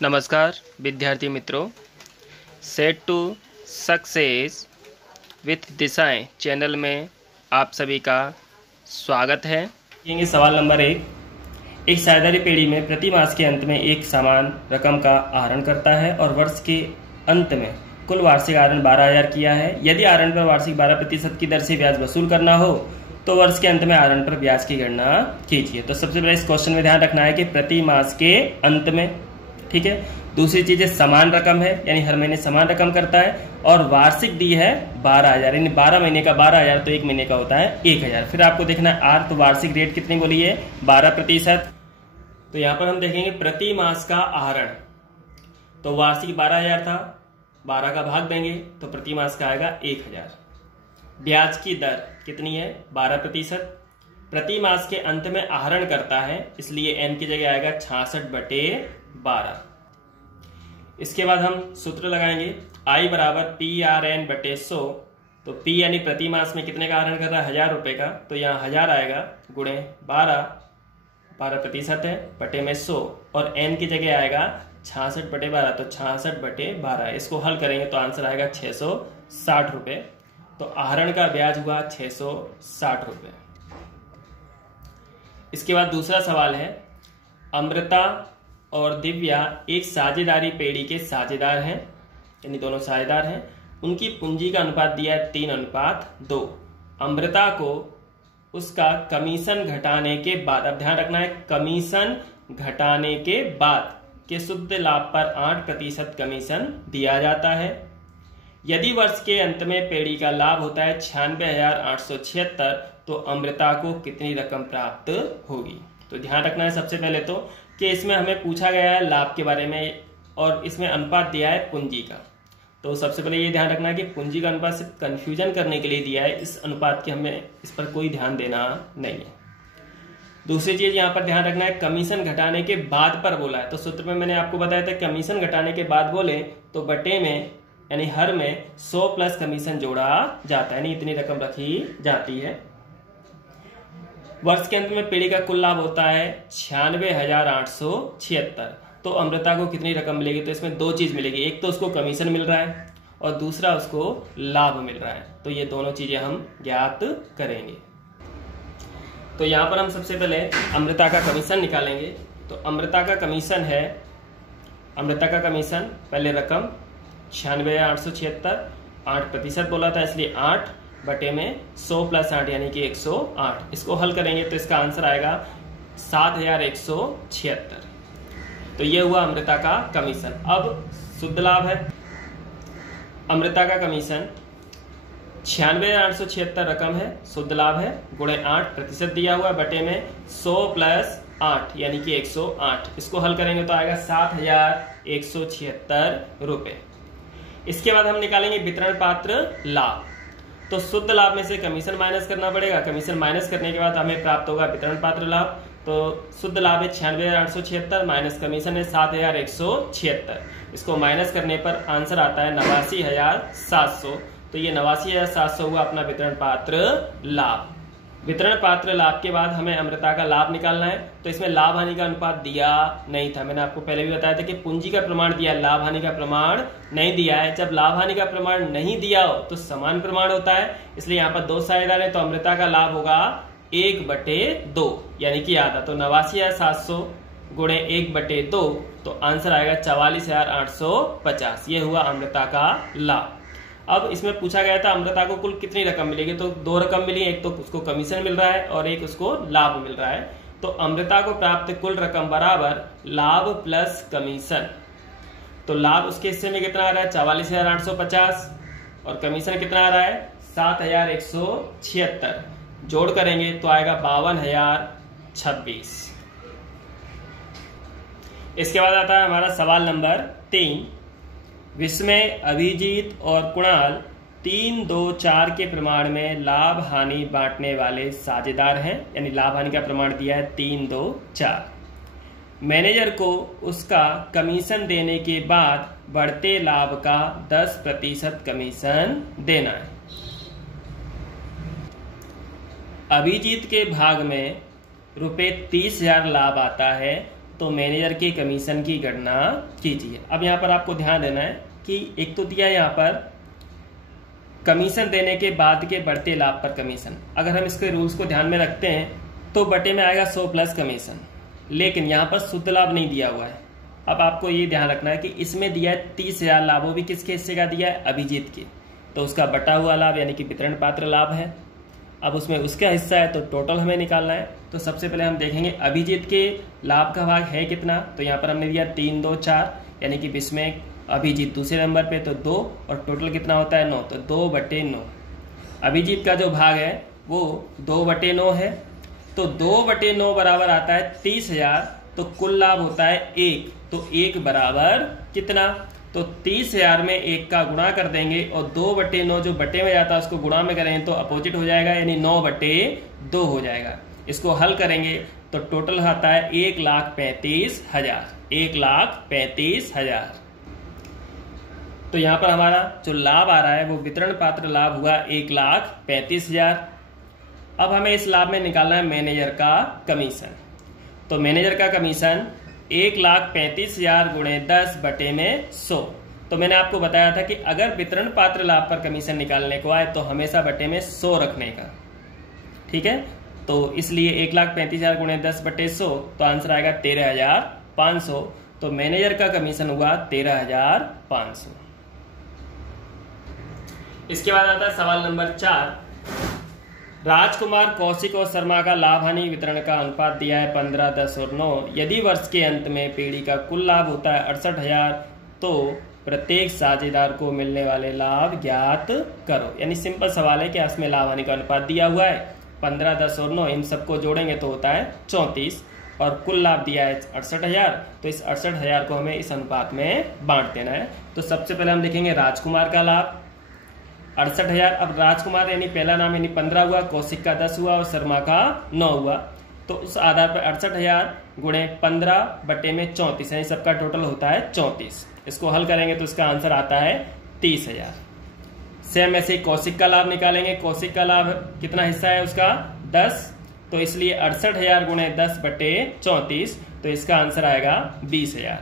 नमस्कार विद्यार्थी मित्रों, सेट टू सक्सेस विथ दिशाएं चैनल में आप सभी का स्वागत है। ये सवाल नंबर 1। एक साझेदारी पेड़ी में प्रति मास के अंत में एक समान रकम का आहरण करता है और वर्ष के अंत में कुल वार्षिक आहरण 12,000 किया है। यदि आहरण पर वार्षिक 12% की दर से ब्याज वसूल करना हो तो वर्ष के अंत में आहरण पर ब्याज की गणना कीजिए। तो सबसे पहले इस क्वेश्चन में ध्यान रखना है कि प्रति मास के अंत में, ठीक है। दूसरी चीज है समान रकम है, यानी हर महीने समान रकम करता है, और वार्षिक दी है 12,000, यानी 12 महीने का 12,000 तो एक महीने का होता है 1,000। फिर आपको देखना है आर, तो वार्षिक रेट कितनी बोली है 12%। तो यहां पर हम देखेंगे प्रति मास का आहरण, तो वार्षिक 12,000 था, 12 का भाग देंगे तो प्रति मास का आएगा 1,000। ब्याज की दर कितनी है 12%। प्रति मास के अंत में आहरण करता है, इसलिए n की जगह आएगा 66/12। इसके बाद हम सूत्र लगाएंगे I बराबर PRN/100। तो P यानी प्रति मास में कितने का आहरण कर रहा है 1,000 रुपए का, तो यहाँ 1,000 आएगा गुणे 12% है बटे में 100, और n की जगह आएगा 66/12, तो 66/12। इसको हल करेंगे तो आंसर आएगा 660 रुपए। तो आहरण का ब्याज हुआ 660 रुपए। इसके बाद दूसरा सवाल है, अमृता और दिव्या एक साझेदारी पेड़ी के साझेदार हैं, यानी दोनों साझेदार हैं। उनकी पूंजी का अनुपात दिया है 3:2। अमृता को उसका कमीशन घटाने के बाद, अब ध्यान रखना है कमीशन घटाने के बाद के शुद्ध लाभ पर 8% कमीशन दिया जाता है। यदि वर्ष के अंत में पेड़ी का लाभ होता है 96,876, तो अमृता को कितनी रकम प्राप्त होगी। तो ध्यान रखना है सबसे पहले तो कि इसमें हमें पूछा गया है लाभ के बारे में, और इसमें अनुपात दिया है पूंजी का। तो सबसे पहले ये ध्यान रखना है कि पूंजी का अनुपात सिर्फ कंफ्यूजन करने के लिए दिया है, इस अनुपात के हमें इस पर कोई ध्यान देना नहीं है। दूसरी चीज यहाँ पर ध्यान रखना है कमीशन घटाने के बाद पर बोला है, तो सूत्र में मैंने आपको बताया था कमीशन घटाने के बाद बोले तो बटे में, यानी हर में 100 प्लस कमीशन जोड़ा जाता है, यानी इतनी रकम रखी जाती है। वर्ष के अंत में पेड़ी का कुल लाभ होता है 96,876। तो अमृता को कितनी रकम मिलेगी, तो इसमें दो चीज मिलेगी, एक तो उसको कमीशन मिल रहा है और दूसरा उसको लाभ मिल रहा है। तो ये दोनों चीजें हम ज्ञात करेंगे। तो यहाँ पर हम सबसे पहले अमृता का कमीशन निकालेंगे। तो अमृता का कमीशन है, अमृता का कमीशन पहले रकम 96,876, 8% बोला था, इसलिए 8 बटे में 100 प्लस 8 यानी कि 108। इसको हल करेंगे तो इसका आंसर आएगा 7,176। तो ये हुआ अमृता का कमीशन। अब शुद्ध लाभ है, अमृता का कमीशन 96,876 रकम है, शुद्ध लाभ है, गुणे 8% दिया हुआ बटे में 100 प्लस 8 यानी कि 108। इसको हल करेंगे तो आएगा 7,176 रुपए। इसके बाद हम निकालेंगे वितरण पात्र लाभ। तो शुद्ध लाभ में से कमीशन माइनस करना पड़ेगा, कमीशन माइनस करने के बाद हमें प्राप्त होगा वितरण पात्र लाभ। तो शुद्ध लाभ है 96,876 माइनस कमीशन है 7,176। इसको माइनस करने पर आंसर आता है 89,700। तो ये 89,700 हुआ अपना वितरण पात्र लाभ। वितरण पात्र लाभ के बाद हमें अमृता का लाभ निकालना है। तो इसमें लाभ हानि का अनुपात दिया नहीं था, मैंने आपको पहले भी बताया था कि पूंजी का प्रमाण दिया, लाभ हानि का प्रमाण नहीं दिया है। जब लाभ हानि का प्रमाण नहीं दिया हो तो समान प्रमाण होता है, इसलिए यहाँ पर दो साझेदार है, तो अमृता का लाभ होगा 1/2 यानी कि आधा। तो 89,700 गुणे 1/2, तो आंसर आएगा 44,850। ये हुआ अमृता का लाभ। अब इसमें पूछा गया था अमृता को कुल कितनी रकम मिलेगी, तो दो रकम मिली, एक तो उसको कमीशन मिल रहा है और एक उसको लाभ मिल रहा है। तो अमृता को प्राप्त कुल रकम बराबर लाभ प्लस कमीशन। तो लाभ उसके हिस्से में कितना आ रहा है 44,850 और कमीशन कितना आ रहा है 7,176। जोड़ करेंगे तो आएगा 52,026। इसके बाद आता है हमारा सवाल नंबर 3। विस्मय, अभिजीत और कुणाल 3, 2, 4 के प्रमाण में लाभ हानि बांटने वाले साझेदार हैं, यानी लाभ हानि का प्रमाण दिया है 3, 2, 4। मैनेजर को उसका कमीशन देने के बाद बढ़ते लाभ का 10% कमीशन देना है। अभिजीत के भाग में रुपए 30,000 लाभ आता है तो मैनेजर के कमीशन की गणना कीजिए। अब यहाँ पर आपको ध्यान देना है कि एक तो दिया है यहाँ पर कमीशन देने के बाद के बढ़ते लाभ पर कमीशन। अगर हम इसके रूल्स को ध्यान में रखते हैं तो बटे में आएगा 100 प्लस कमीशन, लेकिन यहाँ पर शुद्ध लाभ नहीं दिया हुआ है। अब आपको ये ध्यान रखना है कि इसमें दिया है 30,000 लाभ, वो भी किसके हिस्से का दिया है? अभिजीत के, तो उसका बटा हुआ लाभ यानी कि वितरण पात्र लाभ है। अब उसमें उसका हिस्सा है तो टोटल हमें निकालना है। तो सबसे पहले हम देखेंगे अभिजीत के लाभ का भाग है कितना, तो यहाँ पर हमने दिया 3, 2, 4, यानी कि इसमें अभिजीत दूसरे नंबर पे तो 2 और टोटल कितना होता है 9, तो 2/9। अभिजीत का जो भाग है वो 2/9 है, तो 2/9 बराबर आता है 30,000, तो कुल लाभ होता है 1, तो 1 बराबर कितना, तो 30,000 में 1 का गुणा कर देंगे और 2/9 जो बटे में जाता है उसको गुणा में करेंगे तो अपोजिट हो जाएगा, यानी 9/2 हो जाएगा। इसको हल करेंगे तो टोटल आता है 1,35,000, 1,35,000। तो यहाँ पर हमारा जो लाभ आ रहा है वो वितरण पात्र लाभ हुआ 1,35,000। अब हमें इस लाभ में निकालना है मैनेजर का कमीशन। तो मैनेजर का कमीशन 1,35,000 गुणे 10 बटे में 100। तो मैंने आपको बताया था कि अगर वितरण पात्र लाभ पर कमीशन निकालने को आए तो हमेशा बटे में 100 रखने का, ठीक है। तो इसलिए 1,35,000 गुणे 10 बटे 100, तो आंसर आएगा 13,500। तो मैनेजर का कमीशन हुआ 13,500। इसके बाद आता है सवाल नंबर 4। राजकुमार, कौशिक और शर्मा का लाभ हानि वितरण का अनुपात दिया है 15, 10 और 9। यदि वर्ष के अंत में पीढ़ी का कुल लाभ होता है 68,000, तो प्रत्येक साझेदार को मिलने वाले लाभ ज्ञात करो। यानी सिंपल सवाल है कि इसमें लाभ हानि का अनुपात दिया हुआ है 15, 10 और 9, इन सबको जोड़ेंगे तो होता है 34 और कुल लाभ दिया है 68,000, तो इस 68,000 को हमें इस अनुपात में बांट देना है। तो सबसे पहले हम देखेंगे राजकुमार का लाभ 68,000। अब राजकुमार यानी पहला नाम यानी 15 हुआ, कौशिक का 10 हुआ और शर्मा का 9 हुआ, तो उस आधार पर 68,000 गुणे 15 बटे में 34, यानी सबका टोटल होता है 34। इसको हल करेंगे तो इसका आंसर आता है 30,000। सेम ऐसे कौशिक का लाभ निकालेंगे। कौशिक का लाभ कितना हिस्सा है उसका 10, तो इसलिए 68,000 गुणे 10 बटे 34, तो इसका आंसर आएगा 20,000।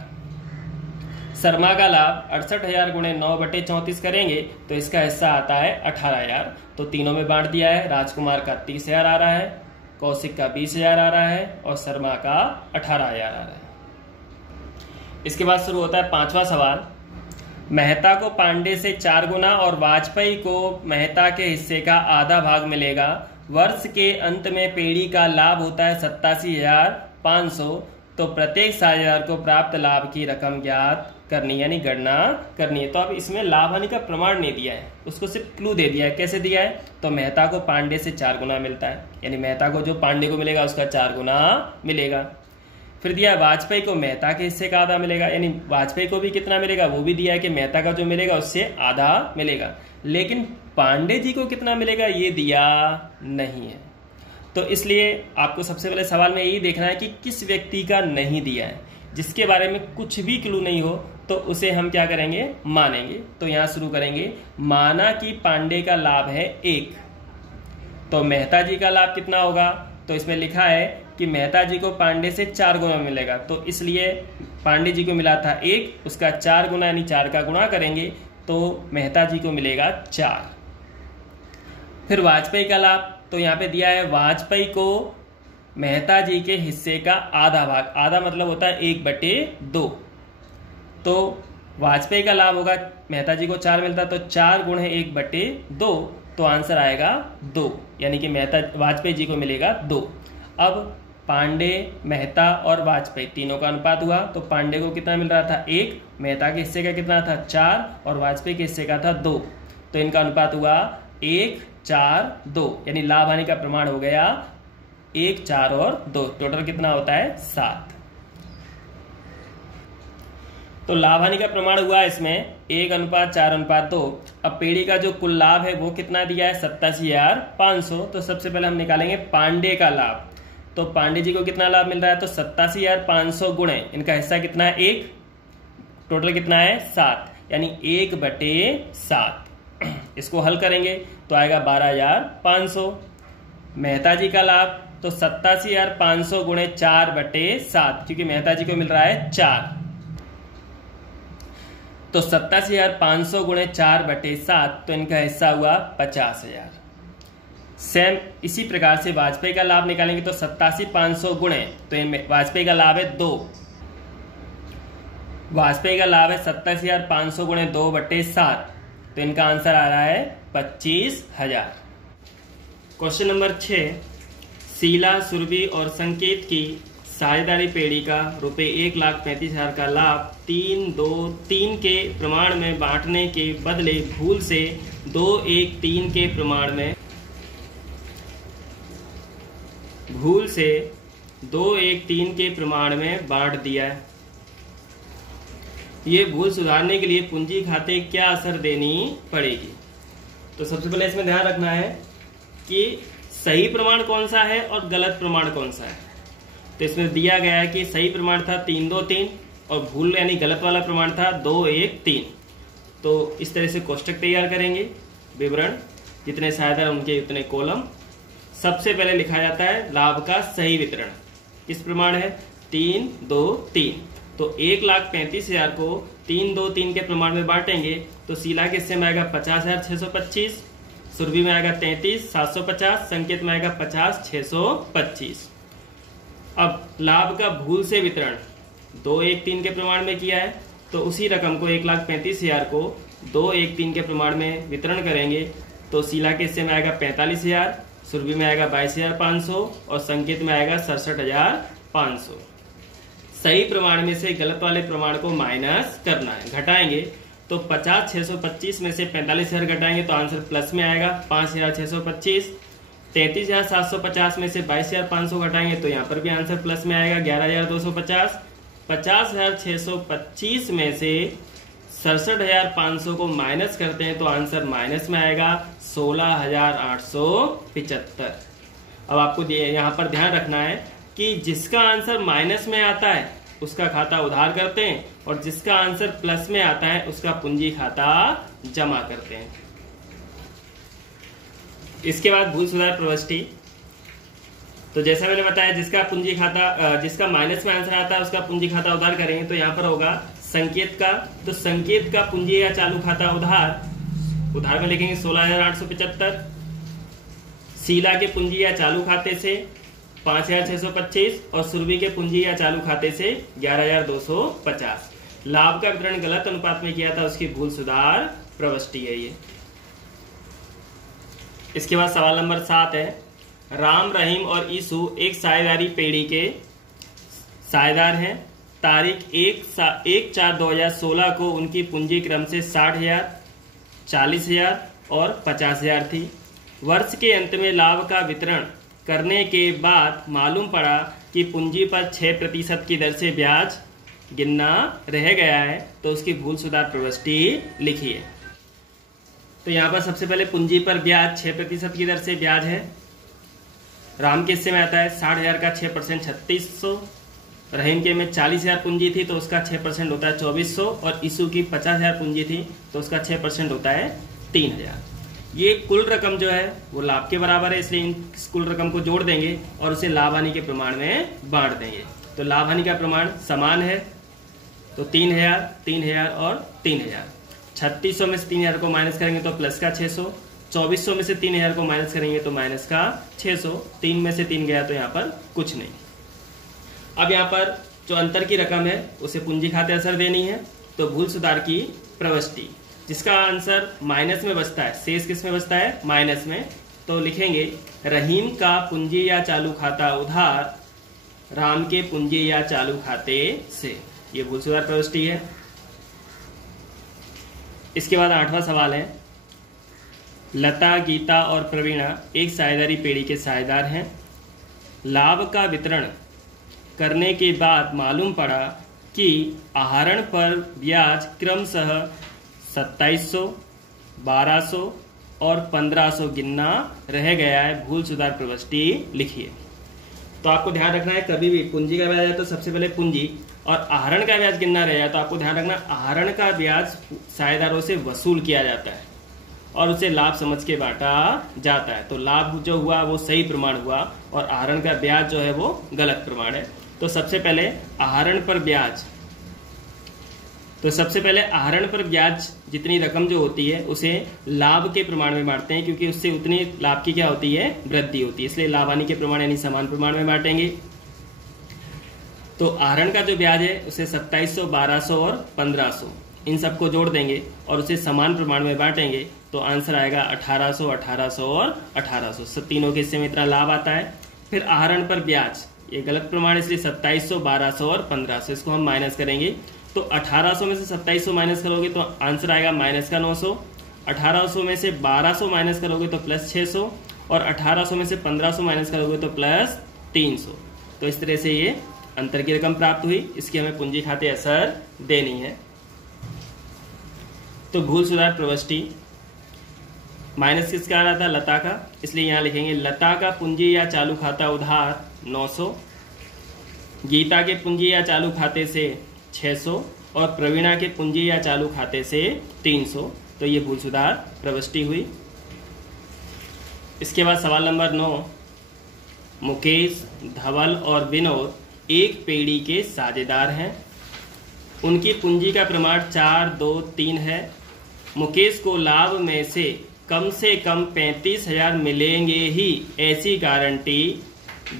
शर्मा का लाभ 68,000 गुणे 9 बटे 34 करेंगे तो इसका हिस्सा आता है 18,000, तो तीनों में बांट दिया है। राजकुमार का 30,000 आ रहा है, कौशिक का 20,000 आ रहा है और शर्मा का 18,000 आ रहा है। इसके बाद शुरू होता है 5वां सवाल। मेहता को पांडे से 4 गुना और वाजपेयी को मेहता के हिस्से का आधा भाग मिलेगा। वर्ष के अंत में पीढ़ी का लाभ होता है 87,500, तो प्रत्येक साझेदार को प्राप्त लाभ की रकम ज्ञात करनी, यानी गणना करनी है। तो अब इसमें लाभ हानि का प्रमाण नहीं दिया है, उसको सिर्फ क्लू दे दिया है। कैसे दिया है, तो मेहता को पांडे से 4 गुना मिलता है, यानी मेहता को जो पांडे को मिलेगा उसका 4 गुना मिलेगा। फिर दिया है वाजपेयी को मेहता के हिस्से का आधा मिलेगा, यानी वाजपेयी को भी कितना मिलेगा वो भी दिया है कि मेहता का जो मिलेगा उससे आधा मिलेगा, लेकिन पांडे जी को कितना मिलेगा ये दिया नहीं है। तो इसलिए आपको सबसे पहले सवाल में यही देखना है कि किस व्यक्ति का नहीं दिया है। जिसके बारे में कुछ भी क्लू नहीं हो तो उसे हम क्या करेंगे, मानेंगे। तो यहां शुरू करेंगे, माना कि पांडे का लाभ है 1, तो मेहता जी का लाभ कितना होगा, तो इसमें लिखा है कि मेहता जी को पांडे से 4 गुना मिलेगा, तो इसलिए पांडे जी को मिला था 1, उसका 4 गुना यानी 4 का गुणा करेंगे तो मेहता जी को मिलेगा 4। फिर वाजपेयी का लाभ, तो यहाँ पे दिया है वाजपेयी को मेहता जी के हिस्से का आधा भाग, आधा मतलब होता है 1/2, तो वाजपेयी का लाभ होगा, मेहता जी को 4 मिलता तो 4 गुणे 1/2, तो आंसर आएगा 2, यानी कि वाजपेयी जी को मिलेगा 2। अब पांडे, मेहता और वाजपेयी तीनों का अनुपात हुआ, तो पांडे को कितना मिल रहा था 1, मेहता के हिस्से का कितना था 4 और वाजपेयी के हिस्से का था 2, तो इनका अनुपात हुआ 1, 4, 2, यानी लाभ हानि का प्रमाण हो गया 1, 4 और 2, टोटल कितना होता है 7। तो लाभ हानि का प्रमाण हुआ इसमें 1:4:2। अब पीढ़ी का जो कुल लाभ है वो कितना दिया है 87,500, तो सबसे पहले हम निकालेंगे पांडे का लाभ। तो पांडे जी को कितना लाभ मिल रहा है, तो 87,500 गुणे इनका हिस्सा कितना है 1, टोटल कितना है 7, यानी 1/7। इसको हल करेंगे तो आएगा 12,500। मेहता जी का लाभ तो 87,500 गुणे 4/7, क्योंकि मेहता जी को मिल रहा है 4, तो 87,500 गुणे 4/7, तो इनका हिस्सा हुआ 50,000। सेम इसी प्रकार से वाजपेयी का लाभ निकालेंगे तो 87,500 गुणे, तो इनमें वाजपेयी का लाभ है 2, वाजपेयी का लाभ है 87,500 गुणे 2/7, तो इनका आंसर आ रहा है 25,000। क्वेश्चन नंबर 6, शीला, सुरभि और संकेत की साझेदारी पेड़ी का ₹1,35,000 का लाभ 3-2-3 के प्रमाण में बांटने के बदले भूल से 2-1-3 के प्रमाण में बांट दिया है। ये भूल सुधारने के लिए पूंजी खाते क्या असर देनी पड़ेगी? तो सबसे पहले इसमें ध्यान रखना है कि सही प्रमाण कौन सा है और गलत प्रमाण कौन सा है। तो इसमें दिया गया है कि सही प्रमाण था 3-2-3 और भूल यानी गलत वाला प्रमाण था 2-1-3। तो इस तरह से कोष्टक तैयार करेंगे, विवरण जितने साझेदार उनके उतने कॉलम। सबसे पहले लिखा जाता है लाभ का सही वितरण, किस प्रमाण है 3-2-3, तो 1,35,000 को 3-2-3 के प्रमाण में बांटेंगे तो शीला के हिस्से में आएगा 50,625, सुरभि में आएगा 33,750, संकेत में आएगा 50,625। अब लाभ का भूल से वितरण 2-1-3 के प्रमाण में किया है, तो उसी रकम को 1,35,000 को 2-1-3 के प्रमाण में वितरण करेंगे तो शीला के हिस्से में आएगा 45,000, सुरभि में आएगा 22,500 और संकेत में आएगा 67,500। सही प्रमाण में से गलत वाले प्रमाण को माइनस करना है, घटाएंगे तो 50,625 में से 45,000 घटाएंगे तो आंसर प्लस में आएगा 5,625। 33,750 में से 22,500 घटाएंगे तो यहाँ पर भी आंसर प्लस में आएगा 11,250। 50,625 में से 67,500 को माइनस करते हैं तो आंसर माइनस में आएगा 16,875। अब आपको यहाँ पर ध्यान रखना है कि जिसका आंसर माइनस में आता है उसका खाता उधार करते हैं और जिसका आंसर प्लस में आता है उसका पूंजी खाता जमा करते हैं। इसके बाद भूल सुधार प्रविष्टि। तो जैसा मैंने बताया जिसका पूंजी खाता जिसका माइनस में आंसर आता है उसका पूंजी खाता उधार करेंगे, तो यहाँ पर होगा संकेत का, तो संकेत का पूंजी या चालू खाता उधार में लिखेंगे 16,875। शीला के पूंजी या चालू खाते से 5,625 और सुरभि के पूंजी या चालू खाते से 11,250। लाभ का वितरण गलत अनुपात में किया था, उसकी भूल सुधार प्रविष्टि है ये। इसके बाद सवाल नंबर 7 है, राम, रहीम और ईसु एक साझेदारी पेड़ी के साझेदार हैं। तारीख 1/4/2016 को उनकी पूंजी क्रम से 60,000, 40,000 और 50,000 थी। वर्ष के अंत में लाभ का वितरण करने के बाद मालूम पड़ा कि पूंजी पर 6% की दर से ब्याज गिनना रह गया है, तो उसकी भूल सुधार प्रविष्टि लिखिए। तो यहाँ पर सबसे पहले पूंजी पर ब्याज 6% की दर से ब्याज है। राम के हिस्से में आता है 60,000 का 6% 3,600, रहीम के में 40,000 पूंजी थी तो उसका 6% होता है 2,400 और ईसु की 50,000 पूंजी थी तो उसका 6% होता है 3,000। ये कुल रकम जो है वो लाभ के बराबर है, इसलिए इस कुल रकम को जोड़ देंगे और उसे लाभ हानि के प्रमाण में बांट देंगे। तो लाभ हानि का प्रमाण समान है, तो 3,000, 3,000 और 3,000। 3,600 में से 3,000 को माइनस करेंगे तो प्लस का 600, 2,400 में से 3,000 को माइनस करेंगे तो माइनस का 600, 3 में से 3 गया तो यहाँ पर कुछ नहीं। अब यहाँ पर जो अंतर की रकम है उसे पूंजी खाते असर देनी है, तो भूल सुधार की प्रविष्टि। जिसका आंसर माइनस में बचता है, शेष किस में बचता है माइनस में, तो लिखेंगे रहीम का पूंजी या चालू खाता उधार राम के पूंजी या चालू खाते से। ये भूल सुधार प्रविष्टि है। इसके बाद 8वां सवाल है, लता, गीता और प्रवीणा एक साझेदारी पेड़ी के साझेदार हैं। लाभ का वितरण करने के बाद मालूम पड़ा कि आहरण पर ब्याज क्रमशः 2,700, 1,200 और 1,500 गिनना रह गया है। भूल सुधार प्रविष्टि लिखिए। तो आपको ध्यान रखना है, कभी भी पूंजी का ब्याज है तो सबसे पहले पूंजी और आहरण का ब्याज गिनना रह जाए तो आपको ध्यान रखना आहरण का ब्याज साझेदारों से वसूल किया जाता है और उसे लाभ समझ के बांटा जाता है। तो लाभ जो हुआ वो सही प्रमाण हुआ और आहरण का ब्याज जो है वो गलत प्रमाण है। तो सबसे पहले आहरण पर ब्याज जितनी रकम जो होती है उसे लाभ के प्रमाण में बांटते हैं, क्योंकि उससे उतनी लाभ की क्या होती है, वृद्धि होती है, इसलिए लाभ हानि के प्रमाण यानी समान प्रमाण में बांटेंगे। तो आहरण का जो ब्याज है उसे 2700, 1200 और 1500 इन सबको जोड़ देंगे और उसे समान प्रमाण में बांटेंगे तो आंसर आएगा 1800, 1800 और 1800। सब तीनों के हिस्से में इतना लाभ आता है। फिर आहरण पर ब्याज ये गलत प्रमाण, इसलिए 2700, 1200 और 1500 इसको हम माइनस करेंगे। तो 1800 में से 2700 माइनस करोगे तो आंसर आएगा माइनस का 900। 1800 में से 1200 माइनस करोगे तो प्लस 600 और 1800 में से 1500 माइनस करोगे तो प्लस 300। तो इस तरह से ये अंतर की रकम प्राप्त हुई। इसकी हमें पूंजी खाते असर देनी है। तो भूल सुधार प्रविष्टि माइनस किसका आ रहा था, लता का, इसलिए यहां लिखेंगे लता का पूंजी या चालू खाता उधार 900, गीता के पूंजी या चालू खाते से 600 और प्रवीणा के पूंजी या चालू खाते से 300। तो ये भूल सुधार प्रविष्टि हुई। इसके बाद सवाल नंबर 9, मुकेश, धवल और विनोद एक पेड़ी के साझेदार हैं। उनकी पूंजी का प्रमाण 4, 2, 3 है। मुकेश को लाभ में से कम 35,000 मिलेंगे ही, ऐसी गारंटी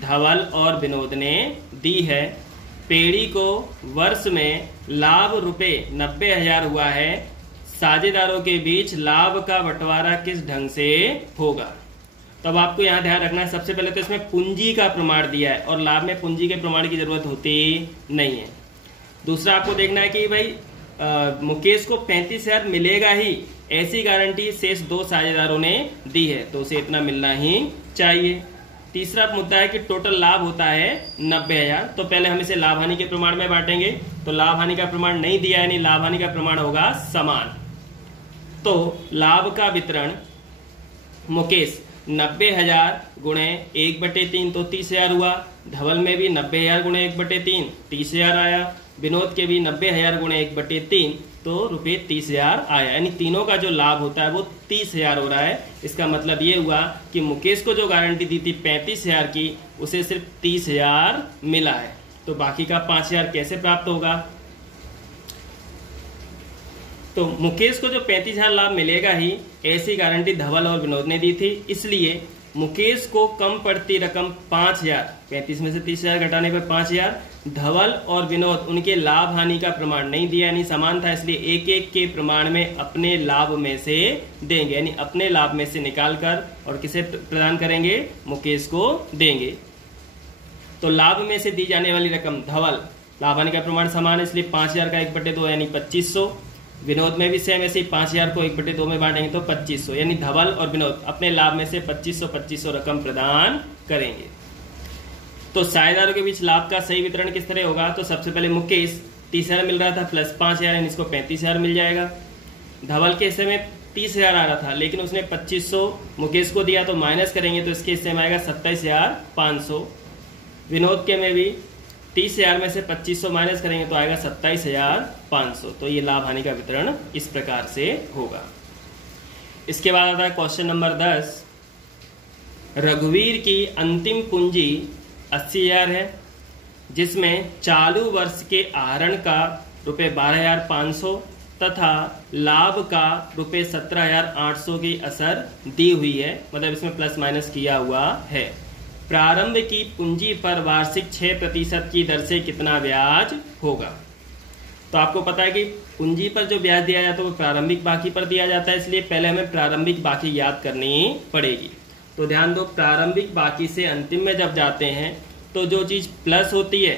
धवल और विनोद ने दी है। पेड़ी को वर्ष में लाभ रुपए 90,000 हुआ है। साझेदारों के बीच लाभ का बंटवारा किस ढंग से होगा। तो अब आपको यहाँ ध्यान रखना है, सबसे पहले तो इसमें पूंजी का प्रमाण दिया है और लाभ में पूंजी के प्रमाण की जरूरत होती नहीं है। दूसरा आपको देखना है कि भाई मुकेश को 35,000 मिलेगा ही, ऐसी गारंटी शेष 2 साझेदारों ने दी है, तो उसे इतना मिलना ही चाहिए। तीसरा मुद्दा है कि टोटल लाभ होता है 90,000। तो पहले हम इसे लाभ हानि के प्रमाण में बांटेंगे। तो लाभ हानि का प्रमाण नहीं दिया, यानी लाभ हानि का प्रमाण होगा समान। तो लाभ का वितरण मुकेश 90,000 गुणे 1/3 तो 30,000 हुआ। धवल में भी 90,000 गुणे 1/3 30,000 आया। विनोद के भी 90,000 गुणे 1/3 तो रुपये 30,000 आया। यानी तीनों का जो लाभ होता है वो 30,000 हो रहा है। इसका मतलब ये हुआ कि मुकेश को जो गारंटी दी थी 35,000 की, उसे सिर्फ 30,000 मिला है। तो बाकी का 5,000 कैसे प्राप्त होगा। तो मुकेश को जो 35,000 लाभ मिलेगा ही, ऐसी गारंटी धवल और विनोद ने दी थी, इसलिए मुकेश को कम पड़ती रकम 5,000, 35 में से 30,000 घटाने पर 5,000। धवल और विनोद उनके लाभ हानि का प्रमाण नहीं दिया, यानी समान था, इसलिए एक एक के प्रमाण में अपने लाभ में से देंगे, यानी अपने लाभ में से निकाल कर और किसे प्रदान करेंगे, मुकेश को देंगे। तो लाभ में से दी जाने वाली रकम धवल, लाभ हानि का प्रमाण समान है, इसलिए 5,000 का 1/2 यानी 2500। विनोद में भी सेम ऐसे ही 5,000 को 1/2 में बांटेंगे तो 2500, यानी धवल और विनोद अपने लाभ में से 2500 रकम प्रदान करेंगे। तो साझेदारों के बीच लाभ का सही वितरण किस तरह होगा। तो सबसे पहले मुकेश 30,000 मिल रहा था प्लस 5,000 यानी इसको 35,000 मिल जाएगा। धवल के हिस्से में 30,000 आ रहा था लेकिन उसने 2500 मुकेश को दिया, तो माइनस करेंगे तो इसके हिस्से में आएगा 27,500। विनोद के में भी 30,000 में से 2500 माइनस करेंगे तो आएगा 27,500। तो ये लाभ हानि का वितरण इस प्रकार से होगा। इसके बाद आता है क्वेश्चन नंबर 10। रघुवीर की अंतिम पूंजी 80,000 है, जिसमें चालू वर्ष के आहरण का रुपये 12,500 तथा लाभ का रुपये 17,800 की असर दी हुई है, मतलब इसमें प्लस माइनस किया हुआ है। प्रारंभ की पूंजी पर वार्षिक 6% की दर से कितना ब्याज होगा। तो आपको पता है कि पूंजी पर जो ब्याज दिया जाता है वो प्रारंभिक बाकी पर दिया जाता है, इसलिए पहले हमें प्रारंभिक बाकी याद करनी पड़ेगी। तो ध्यान दो, प्रारंभिक बाकी से अंतिम में जब जाते हैं तो जो चीज प्लस होती है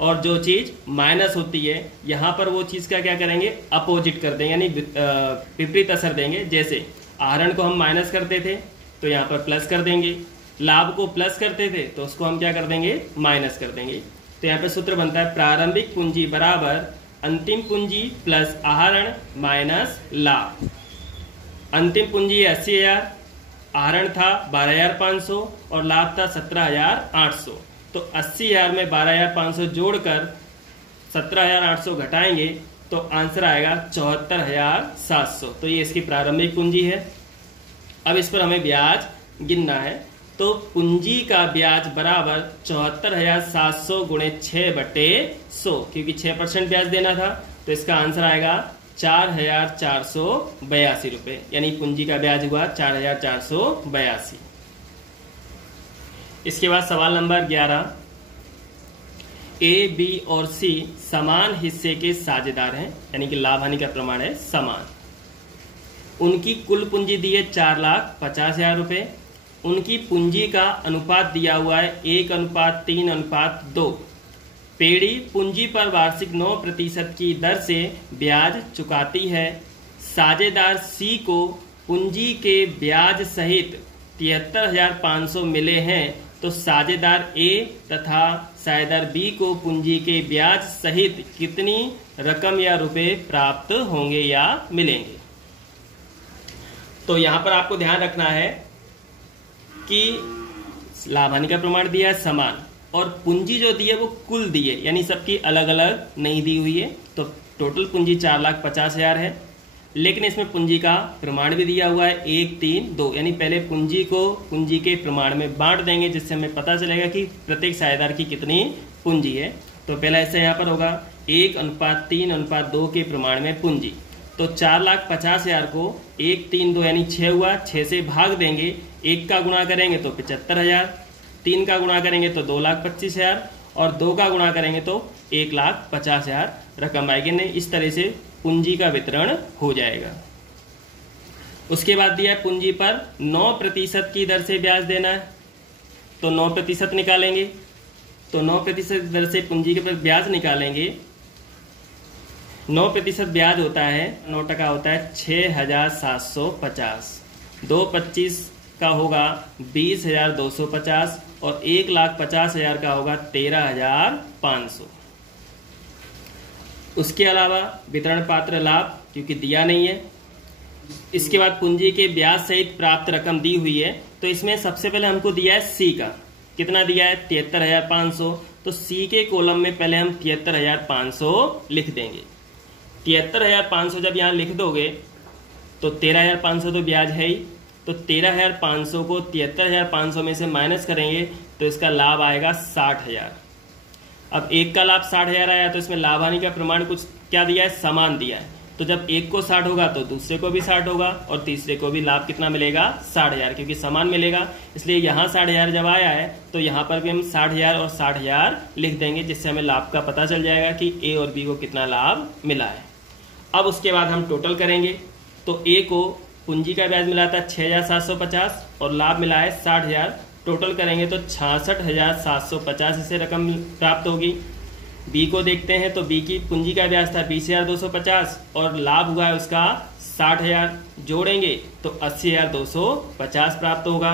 और जो चीज माइनस होती है, यहां पर वो चीज का क्या करेंगे, अपोजिट कर देंगे, यानी विपरीत असर देंगे। जैसे आहरण को हम माइनस करते थे तो यहाँ पर प्लस कर देंगे, लाभ को प्लस करते थे तो उसको हम क्या कर देंगे, माइनस कर देंगे। तो यहाँ पे सूत्र बनता है प्रारंभिक पूंजी बराबर अंतिम पूंजी प्लस आहरण माइनस लाभ। अंतिम पूंजी 80,000, आहरण था 12,500 और लाभ था 17,800। तो 80,000 में 12,500 जोड़कर 17,800 घटाएंगे तो आंसर आएगा 74,700। तो ये इसकी प्रारंभिक पूंजी है। अब इस पर हमें ब्याज गिनना है। तो पूंजी का ब्याज बराबर 74,700 गुणे 6/100, क्योंकि 6% ब्याज देना था। तो इसका आंसर आएगा 4,482 रुपए, यानी पूंजी का ब्याज हुआ 4,482। इसके बाद सवाल नंबर 11, ए, बी और सी समान हिस्से के साझेदार हैं, यानी कि लाभ हानि का प्रमाण है समान। उनकी कुल पूंजी दी है 4,50,000 रुपए। उनकी पूंजी का अनुपात दिया हुआ है 1:3:2। पेड़ी पूंजी पर वार्षिक 9% की दर से ब्याज चुकाती है। साझेदार सी को पूंजी के ब्याज सहित 73,500 मिले हैं, तो साझेदार ए तथा साझेदार बी को पूंजी के ब्याज सहित कितनी रकम या रुपए प्राप्त होंगे या मिलेंगे। तो यहां पर आपको ध्यान रखना है कि लाभ हानि का प्रमाण दिया है समान, और पूंजी जो दी है वो कुल दी है, यानी सबकी अलग अलग नहीं दी हुई है। तो टोटल पूंजी 4,50,000 है, लेकिन इसमें पूंजी का प्रमाण भी दिया हुआ है 1, 3, 2, यानी पहले पूंजी को पूंजी के प्रमाण में बांट देंगे, जिससे हमें पता चलेगा कि प्रत्येक साझेदार की कितनी पूंजी है। तो पहला ऐसा यहाँ पर होगा 1:3:2 के प्रमाण में पूंजी। तो 4,50,000 को 1, 3, 2 यानी 6 हुआ, 6 से भाग देंगे, 1 का गुणा करेंगे तो 75,000, 3 का गुणा करेंगे तो 2,25,000 और 2 का गुणा करेंगे तो 1,50,000 रकम आएगी। नहीं, इस तरह से पूंजी का वितरण हो जाएगा। उसके बाद दिया है पूंजी पर 9% की दर से ब्याज देना है, तो 9% निकालेंगे। तो 9% दर से पूंजी के पर ब्याज निकालेंगे। 9% ब्याज होता है, 9% होता है 6,750। 2,25 का होगा 20,250 और 1,50,000 का होगा 13,500। उसके अलावा वितरण पात्र लाभ क्योंकि दिया नहीं है। इसके बाद पूंजी के ब्याज सहित प्राप्त रकम दी हुई है, तो इसमें सबसे पहले हमको दिया है सी का, कितना दिया है 73,500। तो सी के कॉलम में पहले हम 73,500 लिख देंगे। 73,500 जब यहाँ लिख दोगे तो 13,500 तो ब्याज है ही, तो 13,500 को 73,500 में से माइनस करेंगे तो इसका लाभ आएगा 60,000। अब एक का लाभ 60,000 आया, तो इसमें लाभ हानि का प्रमाण कुछ क्या दिया है, समान दिया है। तो जब एक को 60 होगा तो दूसरे को भी 60 होगा और तीसरे को भी लाभ कितना मिलेगा 60,000, क्योंकि समान मिलेगा। इसलिए यहाँ 60,000 जब आया है तो यहाँ पर भी हम 60,000 और 60,000 लिख देंगे, जिससे हमें लाभ का पता चल जाएगा कि ए और बी को कितना लाभ मिला है। अब उसके बाद हम टोटल करेंगे, तो ए को पूंजी का ब्याज मिला था 6,750 और लाभ मिला है 60,000। टोटल करेंगे तो 66,750 इसे रकम प्राप्त होगी। बी को देखते हैं, तो बी की पूंजी का ब्याज था 20,250 और लाभ हुआ है उसका 60,000। जोड़ेंगे तो 80,250 प्राप्त होगा।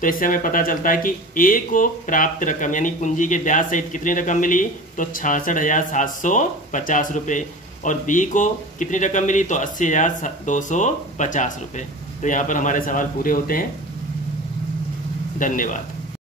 तो इससे हमें पता चलता है कि ए को प्राप्त रकम यानी पूंजी के ब्याज सहित कितनी रकम मिली, तो 66,750 रुपये, और बी को कितनी रकम मिली, तो 80,250 रुपये। तो यहाँ पर हमारे सवाल पूरे होते हैं। धन्यवाद।